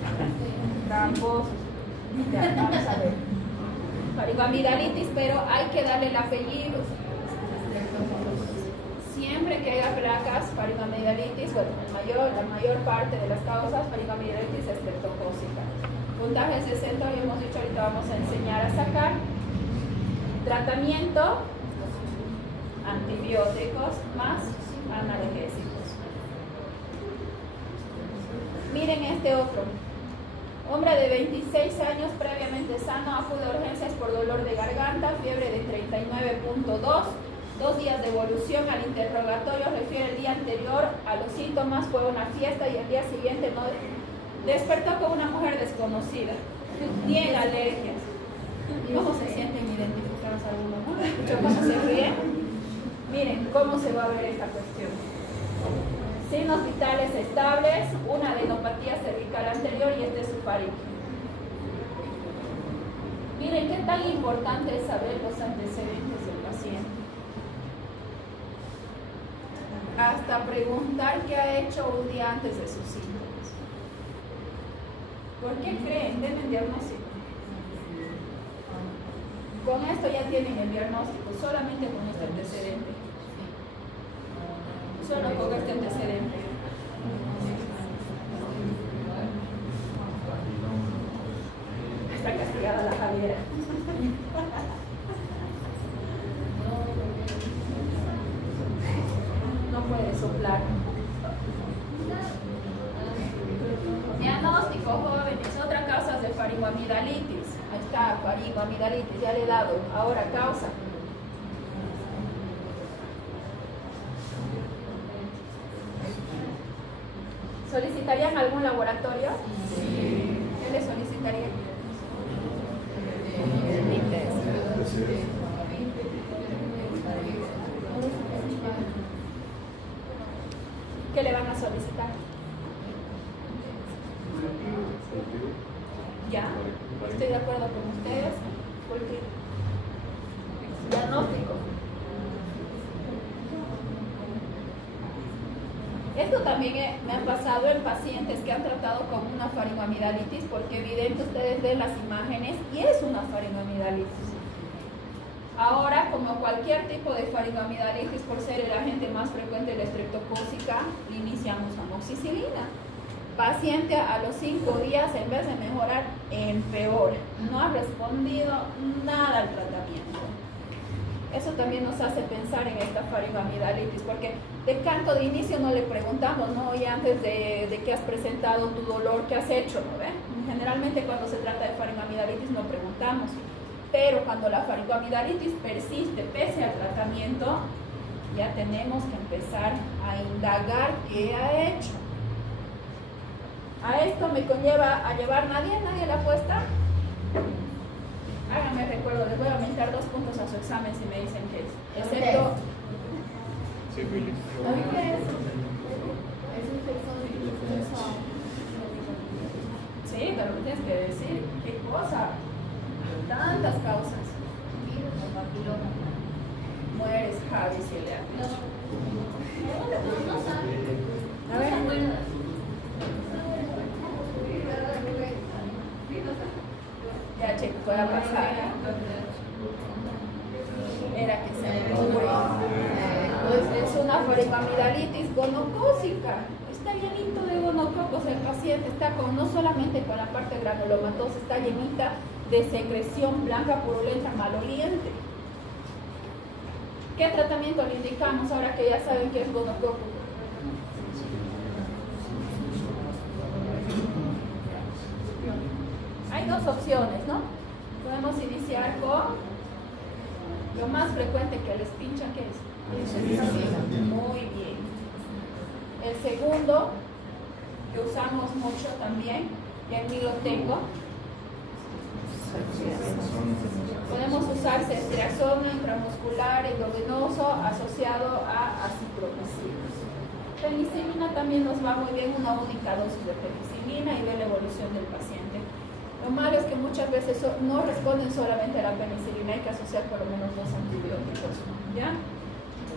Tramposos. Ya, vamos a ver. Faringoamigdalitis, pero hay que darle el apellido. Siempre que haya placas, faringoamigdalitis, bueno, la mayor parte de las causas, faringoamigdalitis estreptocócica. Puntaje 60, hoy hemos dicho, ahorita vamos a enseñar a sacar. Tratamiento, antibióticos más analgésicos. Miren este otro. Hombre de 26 años, previamente sano, acude a urgencias por dolor de garganta, fiebre de 39.2, 2 días de evolución. Al interrogatorio refiere el día anterior a los síntomas, fue una fiesta y el día siguiente no despertó con una mujer desconocida. Niega alergias. ¿Cómo se sienten identificados algunos? ¿No? ¿Escuchan cómo se ríen? Miren cómo se va a ver esta cuestión. Signos vitales estables, una adenopatía cervical anterior y este es su faringe. Miren qué tan importante es saber los antecedentes del paciente. Hasta preguntar qué ha hecho un día antes de sus síntomas. ¿Por qué creen? Denme diagnóstico. Con esto ya tienen el diagnóstico, solamente con este antecedente. Solo con este antecedente. Está castigada la Javiera. No puede soplar. Diagnóstico, jóvenes. Otra causa de faringoamigdalitis. Ahí está, faringoamigdalitis, ya le he dado. Ahora causa. ¿Solicitarían algún laboratorio? Sí. ¿Qué le solicitarían? ¿Qué le van a solicitar? Esto también me ha pasado en pacientes que han tratado con una faringoamidalitis, porque evidente ustedes ven las imágenes y es una faringoamidalitis. Ahora, como cualquier tipo de faringoamidalitis, por ser el agente más frecuente de la estreptocócica, iniciamos amoxicilina. Paciente a los 5 días, en vez de mejorar, empeora. No ha respondido nada al tratamiento. Eso también nos hace pensar en esta faringoamidalitis, porque de canto de inicio no le preguntamos, ¿no? Y antes de que has presentado tu dolor, ¿qué has hecho? ¿No ve? Generalmente cuando se trata de faringoamidalitis no preguntamos, pero cuando la faringoamidalitis persiste pese al tratamiento, ya tenemos que empezar a indagar qué ha hecho. A esto me conlleva a llevar nadie la apuesta. Háganme recuerdo, les voy a aumentar 2 puntos a su examen si me dicen qué es. Excepto. Sífilis. ¿Qué es? Es infección. Sí, pero me tienes que decir qué cosa. Tantas causas. Virus o papiloma. Mueres, Javi, Silvia. No sabe. A ver. Ya, che, pueda pasar. Era que se murió. Es una faringoamidalitis gonocócica. Está llenito de gonococos el paciente, está con, no solamente con la parte granulomatosa, está llenita de secreción blanca purulenta maloliente. ¿Qué tratamiento le indicamos ahora que ya saben que es gonococo? Hay 2 opciones, ¿no? Podemos iniciar con lo más frecuente que les pincha, ¿qué es? Muy bien. El segundo, que usamos mucho también, y en mí lo tengo, podemos usar ceftriaxona intramuscular endovenoso asociado a acitromicina. Penicilina también nos va muy bien, una única dosis de penicilina, y ve la evolución del paciente. Lo malo es que muchas veces no responden solamente a la penicilina, hay que asociar por lo menos 2 antibióticos, ¿ya?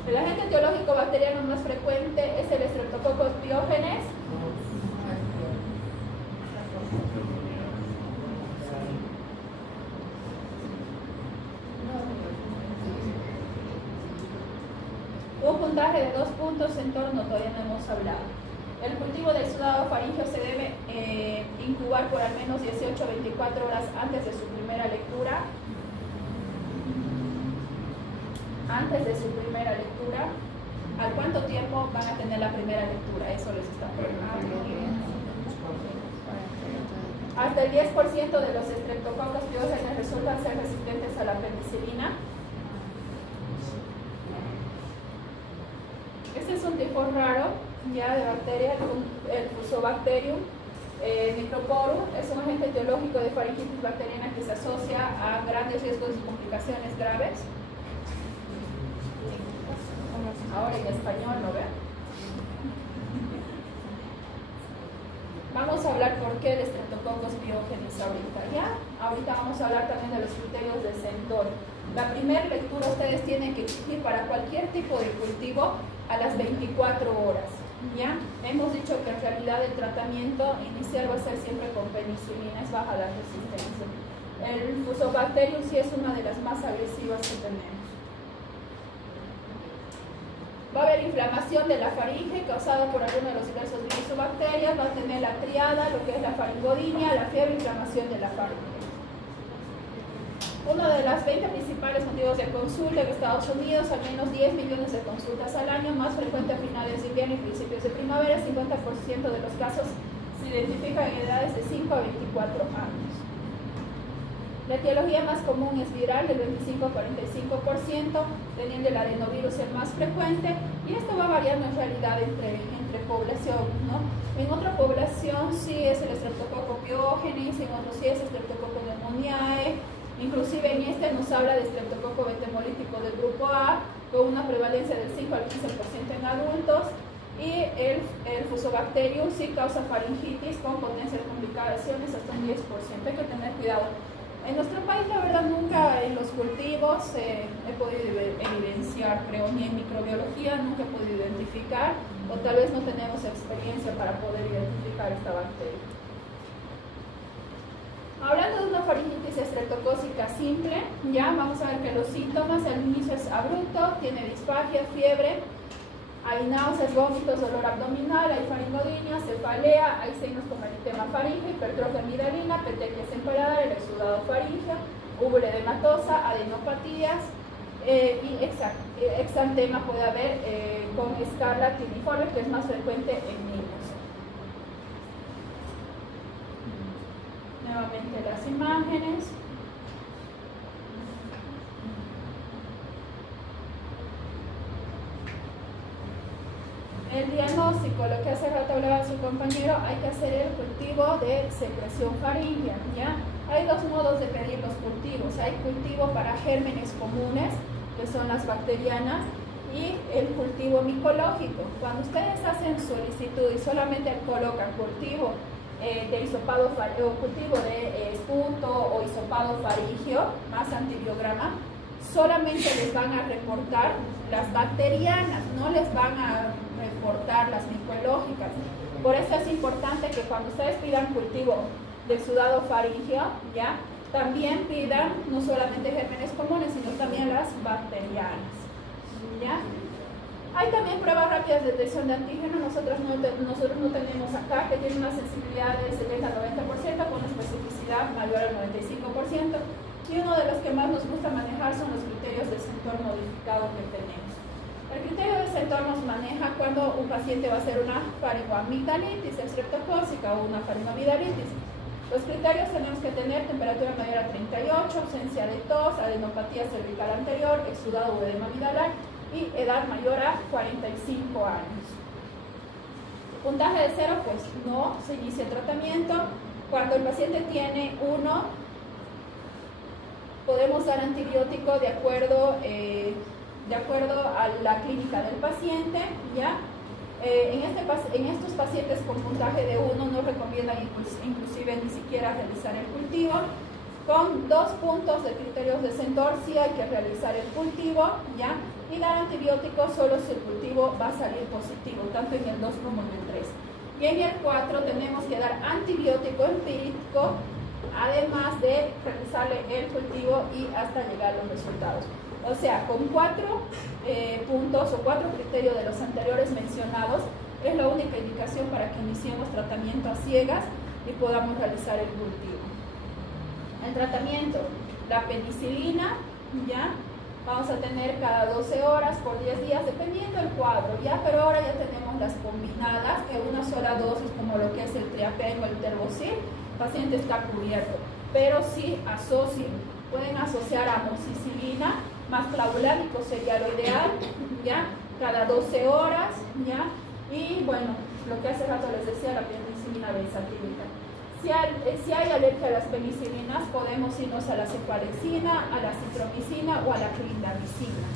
El agente etiológico bacteriano más frecuente es el Streptococcus pyogenes. Un puntaje de 2 puntos en torno, todavía no hemos hablado. El cultivo del exudado faríngeo se debe incubar por al menos 18 a 24 horas antes de su primera lectura. Antes de su primera lectura. ¿Al cuánto tiempo van a tener la primera lectura? Eso les está preguntando. Hasta el 10% de los Streptococcus pyogenes resultan ser resistentes a la penicilina. Este es un tipo raro ya de bacteria, el Fusobacterium microporum. Es un agente etiológico de faringitis bacteriana que se asocia a grandes riesgos y complicaciones graves. Ahora en español, ¿no ven? Vamos a hablar por qué el Streptococcus pyogenes ahorita, ¿ya? Ahorita vamos a hablar también de los criterios de Centor. La primera lectura ustedes tienen que exigir para cualquier tipo de cultivo a las 24 horas, ¿ya? Hemos dicho que en realidad el tratamiento inicial va a ser siempre con penicilina, es baja la resistencia. El Fusobacterium sí es una de las más agresivas que tenemos. Va a haber inflamación de la faringe causada por alguno de los diversos virus o bacterias. Va a tener la triada, lo que es la faringodinia, la fiebre, inflamación de la faringe. Uno de los 20 principales motivos de consulta en Estados Unidos, al menos 10 millones de consultas al año, más frecuente a finales de invierno y principios de primavera. 50% de los casos se identifican en edades de 5 a 24 años. La etiología más común es viral, del 25 a 45%, teniendo el adenovirus el más frecuente, y esto va variando en realidad entre población, ¿no? En otra población sí es el Streptococcus pyogenes, en otros sí es Streptococcus pneumoniae, inclusive en este nos habla de Streptococcus bentemolítico del grupo A, con una prevalencia del 5 al 15% en adultos, y el Fusobacterium sí causa faringitis con potencias complicaciones hasta un 10%, hay que tener cuidado. En nuestro país, la verdad, nunca en los cultivos he podido evidenciar, creo, ni en microbiología nunca he podido identificar, o tal vez no tenemos experiencia para poder identificar esta bacteria. Hablando de una faringitis estreptocócica simple, ya vamos a ver que los síntomas al inicio es abrupto, tiene disfagia, fiebre, hay náuseas, vómitos, dolor abdominal, hay faringodinia, cefalea, hay signos como eritema faríngeo, hipertrofia amigdalina, petequias en paladar, el exudado faríngeo, úvula edematosa, adenopatías y exantema puede haber con escarla tiniforme, que es más frecuente en niños. Nuevamente las imágenes. El diagnóstico, lo que hace rato hablaba su compañero, hay que hacer el cultivo de secreción faríngea, ¿ya? Hay dos modos de pedir los cultivos. Hay cultivo para gérmenes comunes, que son las bacterianas, y el cultivo micológico. Cuando ustedes hacen solicitud y solamente colocan cultivo de hisopado o cultivo de esputo o hisopado faríngeo más antibiograma, solamente les van a reportar las bacterianas, no les van a reportar las micológicas. Por eso es importante que cuando ustedes pidan cultivo de exudado faríngeo, ¿ya? También pidan no solamente gérmenes comunes, sino también las bacterianas, ¿ya? Hay también pruebas rápidas de detección de antígeno. Nosotros no tenemos acá, que tiene una sensibilidad del 70-90% con una especificidad mayor al 95%. Y uno de los que más nos gusta manejar son los criterios de Centor modificado que tenemos. El criterio de Centor nos maneja cuando un paciente va a hacer una faringoamigdalitis estreptocócica o una faringoamigdalitis. Los criterios tenemos que tener temperatura mayor a 38, ausencia de tos, adenopatía cervical anterior, exudado o edema amigdalar y edad mayor a 45 años. Puntaje de 0, pues no se inicia el tratamiento. Cuando el paciente tiene 1, podemos dar antibiótico de acuerdo a la clínica del paciente, ¿ya? En estos pacientes con puntaje de 1 no recomiendan inclusive ni siquiera realizar el cultivo. Con 2 puntos de criterios de Centor sí hay que realizar el cultivo, ¿ya? Y dar antibióticos solo si el cultivo va a salir positivo, tanto en el 2 como en el 3. Y en el 4 tenemos que dar antibiótico empírico, además de realizarle el cultivo y hasta llegar a los resultados. O sea, con 4 puntos o 4 criterios de los anteriores mencionados, es la única indicación para que iniciemos tratamiento a ciegas y podamos realizar el cultivo. El tratamiento, la penicilina, ¿ya? Vamos a tener cada 12 horas por 10 días, dependiendo del cuadro, ¿ya? Pero ahora ya tenemos las combinadas, que una sola dosis, como lo que es el triapen o el terbosil, el paciente está cubierto. Pero sí asocien, pueden asociar amoxicilina, más clavulánico sería lo ideal, ¿ya? Cada 12 horas, ¿ya? Y bueno, lo que hace rato les decía, la penicilina benzatílica. Si hay alergia a las penicilinas, podemos irnos a la cefalexina, a la citromicina o a la clindamicina.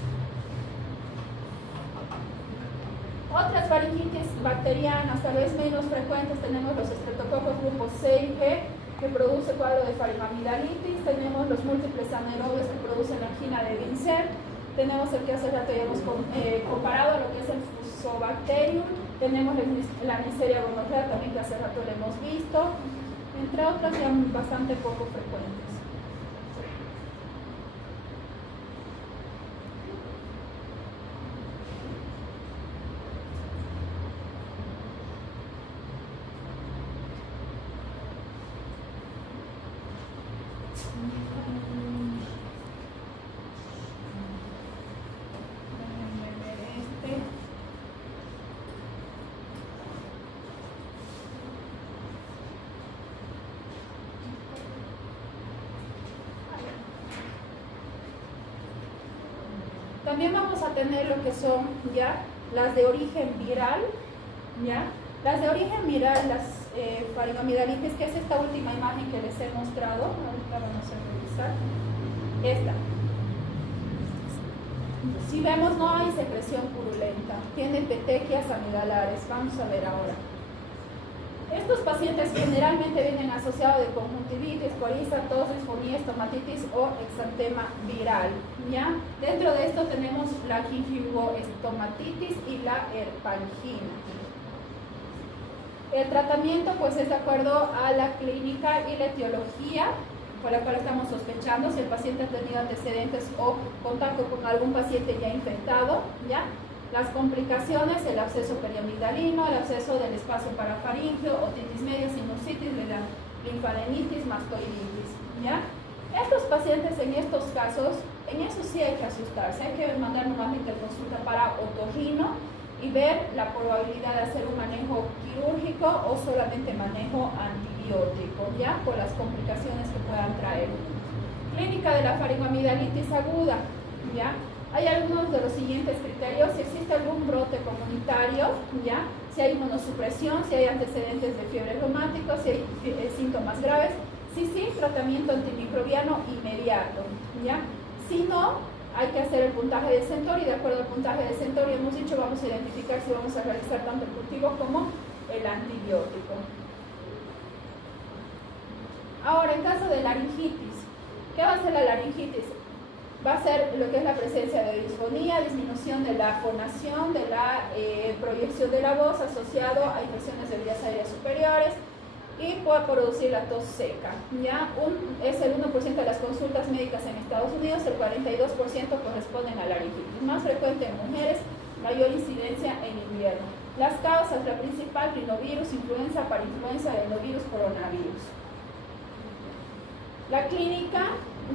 Otras faringitis bacterianas, tal vez menos frecuentes, tenemos los estreptococos grupos C y G, que produce cuadro de faringoamigdalitis, tenemos los múltiples anaerobios que producen la angina de Vincer, tenemos el que hace rato ya hemos comparado a lo que es el Fusobacterium, tenemos la Neisseria gonorrea también que hace rato lo hemos visto, entre otras ya bastante poco frecuentes. También vamos a tener lo que son ya las de origen viral, ¿ya? Las de origen viral, las faringoamigdalitis, que es esta última imagen que les he mostrado. Ahorita vamos a revisar. Esta. Si vemos, no hay secreción purulenta. Tiene petequias amigdalares. Vamos a ver ahora. Estos pacientes generalmente vienen asociados de conjuntivitis, coriza, tos, disfonía, estomatitis o exantema viral, ¿ya? Dentro de esto tenemos la gingivoestomatitis y la herpangina. El tratamiento pues es de acuerdo a la clínica y la etiología por la cual estamos sospechando, si el paciente ha tenido antecedentes o contacto con algún paciente ya infectado, ¿ya? Las complicaciones, el absceso periamigdalino, el absceso del espacio parafaringeo, otitis media, sinusitis, linfadenitis, mastoiditis, ¿ya? Estos pacientes en estos casos, en eso sí hay que asustarse, hay que mandar nuevamente consulta para otorrino y ver la probabilidad de hacer un manejo quirúrgico o solamente manejo antibiótico, ¿ya? Por las complicaciones que puedan traer. Clínica de la faringoamigdalitis aguda, ¿ya? Hay algunos de los siguientes criterios: si existe algún brote comunitario, ¿ya? Si hay inmunosupresión, si hay antecedentes de fiebre reumática, si hay síntomas graves, si sí, tratamiento antimicrobiano inmediato, ¿ya? Si no, hay que hacer el puntaje de Centauri, y de acuerdo al puntaje de Centauri hemos dicho, vamos a identificar si vamos a realizar tanto el cultivo como el antibiótico. Ahora, en caso de laringitis, ¿qué va a hacer la laringitis? Va a ser lo que es la presencia de disfonía, disminución de la fonación, de la proyección de la voz asociado a infecciones de vías aéreas superiores y puede producir la tos seca. ¿Ya? Es el 1% de las consultas médicas en Estados Unidos, el 42% corresponden a laringitis. Más frecuente en mujeres, mayor incidencia en invierno. Las causas, la principal, rinovirus, influenza, parainfluenza, adenovirus, coronavirus. La clínica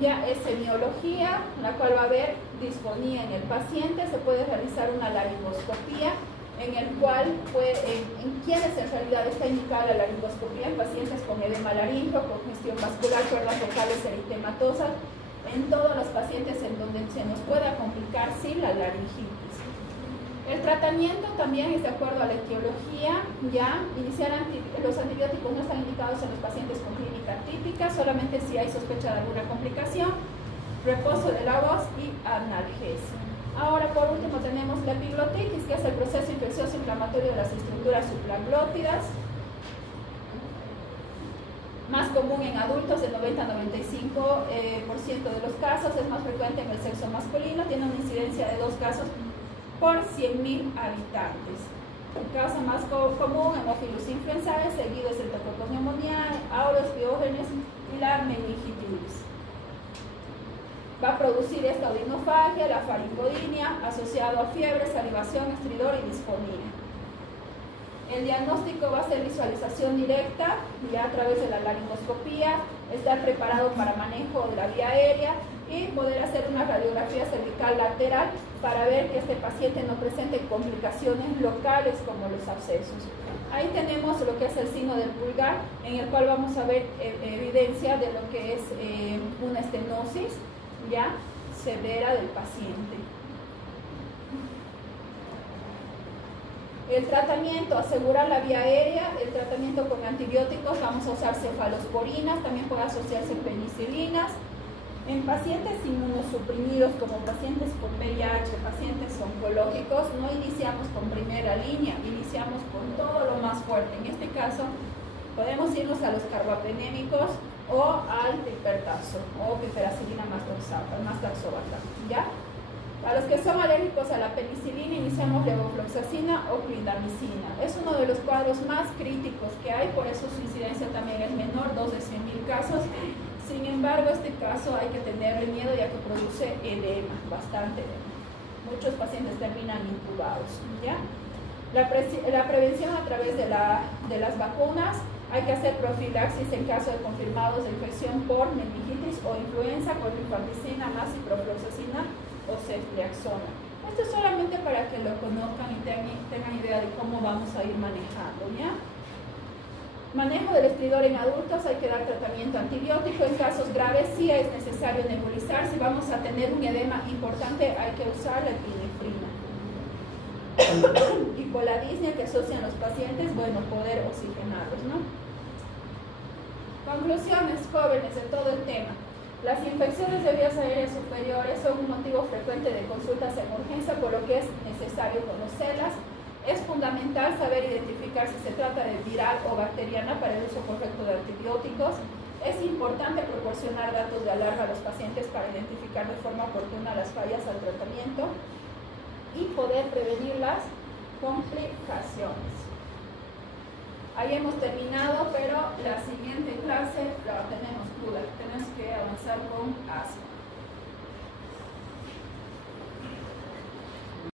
ya es semiología, la cual va a haber disfonía en el paciente. Se puede realizar una laringoscopía, en el cual en quienes en realidad está indicada la laringoscopía: en pacientes con edema laríngeo, congestión vascular, cuerdas vocales eritematosas, en todos los pacientes en donde se nos pueda complicar sí la laringitis. El tratamiento también es de acuerdo a la etiología, ya los antibióticos no están indicados en los pacientes con clínica típica, solamente si hay sospecha de alguna complicación, reposo de la voz y analgesia. Ahora, por último, tenemos la epiglotitis, que es el proceso infeccioso inflamatorio de las estructuras supraglótidas, más común en adultos, del 90 a 95% de los casos, es más frecuente en el sexo masculino, tiene una incidencia de 2 casos por 100.000 habitantes. Causa más común, Haemophilus influenzae, seguido es el Streptococcus pneumoniae, Aureus piógenes y la meningitis. Va a producir esta odinofagia, la faringodinia, asociado a fiebre, salivación, estridor y disfonía. El diagnóstico va a ser visualización directa, ya a través de la laringoscopía, estar preparado para manejo de la vía aérea y poder hacer una radiografía cervical lateral para ver que este paciente no presente complicaciones locales como los abscesos. Ahí tenemos lo que es el signo del pulgar, en el cual vamos a ver evidencia de lo que es una estenosis ya severa del paciente. El tratamiento, asegurar la vía aérea. El tratamiento con antibióticos, vamos a usar cefalosporinas, también puede asociarse penicilinas. En pacientes inmunosuprimidos como pacientes con VIH, pacientes oncológicos, no iniciamos con primera línea, iniciamos con todo lo más fuerte. En este caso, podemos irnos a los carbapenémicos o al pipertazo o piperacilina más taxobata, ¿ya? A los que son alérgicos a la penicilina, iniciamos levofloxacina o clindamicina. Es uno de los cuadros más críticos que hay, por eso su incidencia también es menor, 2 de 100.000 casos. Sin embargo, este caso hay que tenerle miedo ya que produce edema, bastante edema. Muchos pacientes terminan intubados, ¿ya? La prevención a través de las vacunas. Hay que hacer profilaxis en caso de confirmados de infección por meningitis o influenza con rifampicina, ciprofloxacina o ceftriaxona. Esto es solamente para que lo conozcan y tengan idea de cómo vamos a ir manejando, ¿ya? Manejo del estridor en adultos, hay que dar tratamiento antibiótico. En casos graves sí es necesario nebulizar. Si vamos a tener un edema importante, hay que usar la epinefrina. Hipoladisnia que asocian los pacientes, bueno, poder oxigenarlos, ¿no? Conclusiones, jóvenes, de todo el tema. Las infecciones de vías aéreas superiores son un motivo frecuente de consultas en urgencia, por lo que es necesario conocerlas. Es fundamental saber identificar si se trata de viral o bacteriana para el uso correcto de antibióticos. Es importante proporcionar datos de alarma a los pacientes para identificar de forma oportuna las fallas al tratamiento y poder prevenir las complicaciones. Ahí hemos terminado, pero la siguiente clase la tenemos cruda. Tenemos que avanzar con asma.